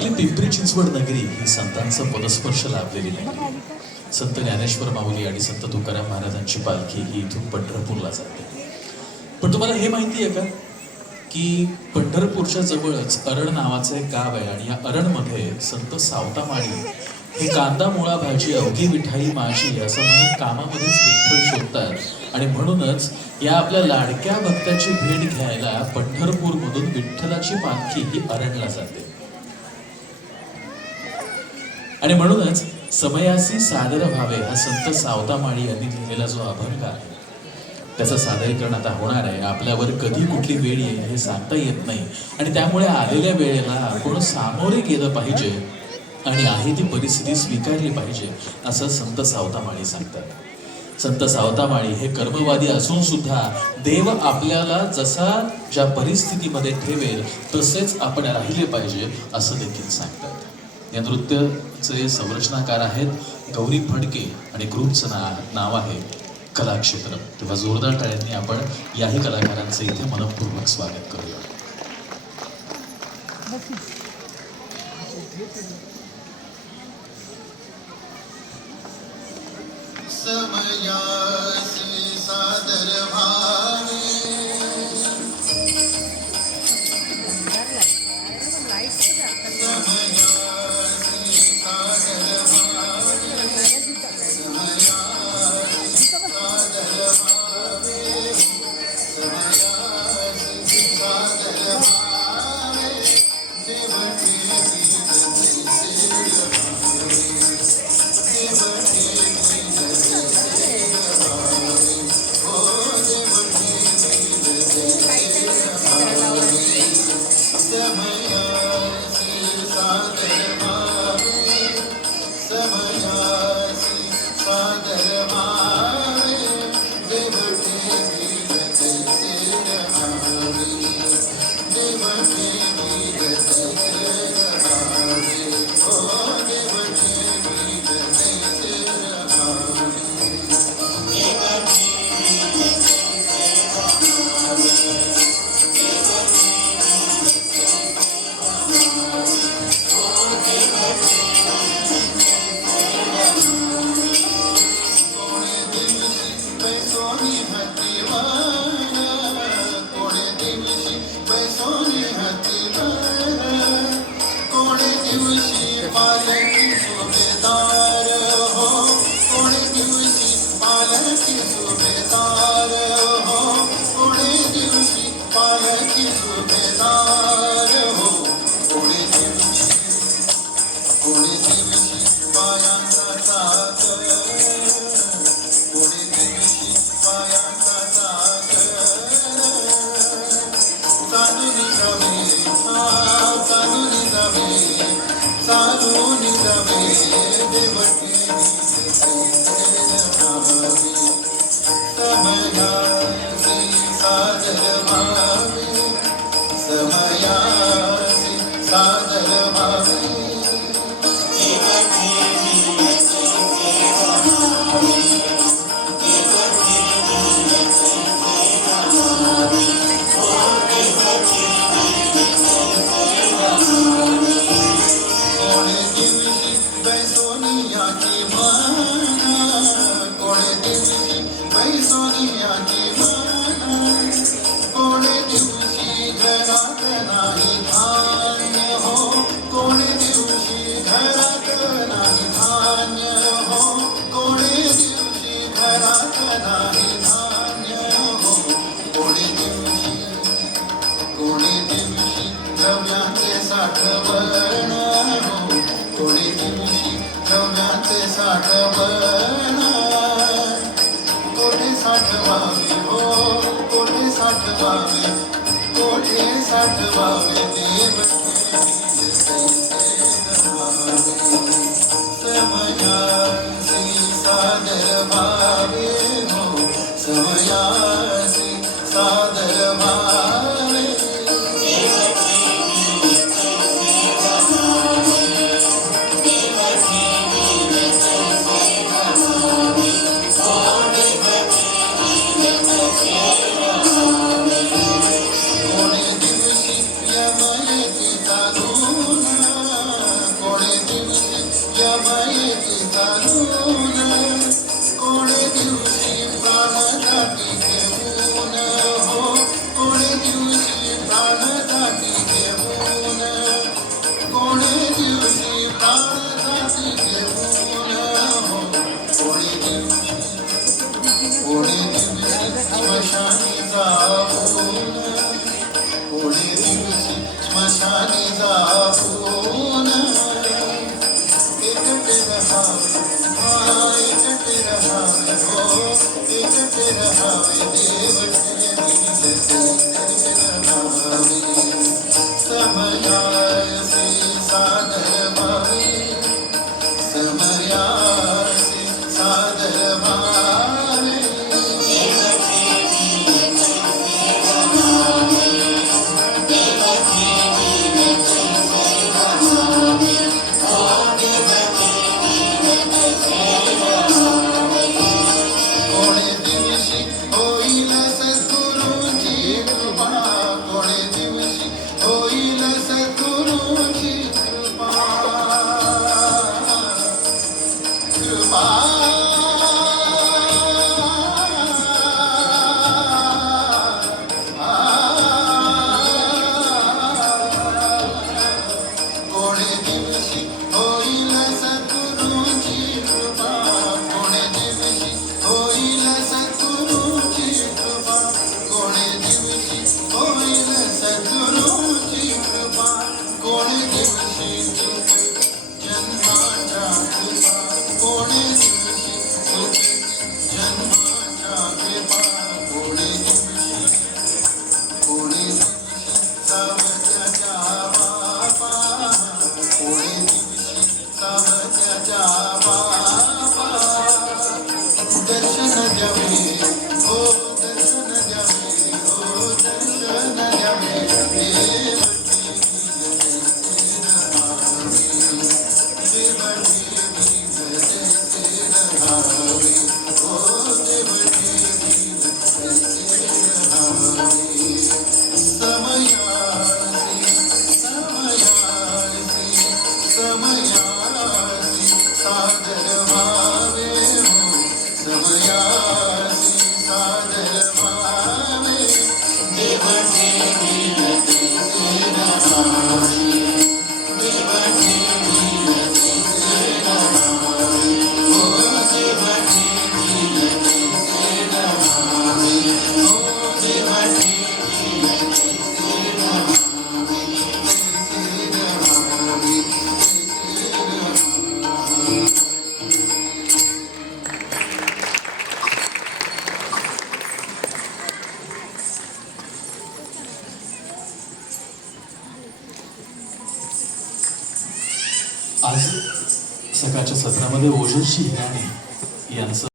आपली पिंपरी चिंचवड नगरी ही संतांचा पदस्पर्श लाभलेली नगरी. संत ज्ञानेश्वर माऊली आणि संत तुकाराम महाराजांची पालखी ही इथून पंढरपूरला जाते. पण तुम्हाला हे माहिती आहे का की पंढरपूरच्या जवळच अरण नावाचं एक गाव आहे आणि या अरणमध्ये संत सावतामाळी हे कांदा मुळा भाजी अवघी विठाई माझी असं म्हणून कामामध्येच विठ्ठल शोधतात. आणि म्हणूनच या आपल्या लाडक्या भक्ताची भेट घ्यायला पंढरपूरमधून विठ्ठलाची पालखी ही अरणला जाते. आणि म्हणूनच समयासी सादर व्हावे हा संत सावतामाळी यांनी लिहिलेला जो अभंग आहे त्याचं सादरीकरण आता होणार आहे. आपल्यावर कधी कुठली वेळ येईल हे सांगता येत नाही आणि त्यामुळे आलेल्या वेळेला आपण सामोरे गेलं पाहिजे आणि आहे ती परिस्थिती स्वीकारली पाहिजे असं संत सावतामाळी सांगतात. संत सावतामाळी हे कर्मवादी असून सुद्धा देव आपल्याला जसा ज्या परिस्थितीमध्ये ठेवेल तसेच आपण राहिले पाहिजे असं देखील सांगतात. या नृत्याचे संरचनाकार आहेत गौरी फडके आणि ग्रुपचं नाव आहे कलाक्षेत्र. तेव्हा जोरदार टाळ्यांनी आपण याही कलाकारांचं इथे मनपूर्वक स्वागत करूया. समयासी सादर भावे रहावे देव ठेवी रहावे समयासी सादर भावे समयासी सादर भावे कोणे दिवशी होईल सद्गुरूंची कृपा कोणे दिवशी होईल सद्गुरूंची कृपा कृपा कोणे दिवशी होईल सद्गुरूंची कृपा कोणे दिवशी होईल सद्गुरूंची कृपा कोणे दिवशी होईल सद्गुरूंची कृपा कोणे दिवशी जन्माच्या कृपा कोणे दिवशी जन्माच्या कृपा कोणे दिवशी सावत्याच्या बापा कोणे दिवशी सावत्याच्या बापा दर्शन द्यावे हो दर्शन द्यावे हो दर्शन द्यावे सादर भावे हो समयासी सादर भावे देव ठेवी रहावे देव ठेवी रहावे हो देव ठेवी रहावे हो देव ठेवी रहावे आज सकाळच्या सत्रामध्ये ओझरशी हिराणे यांचं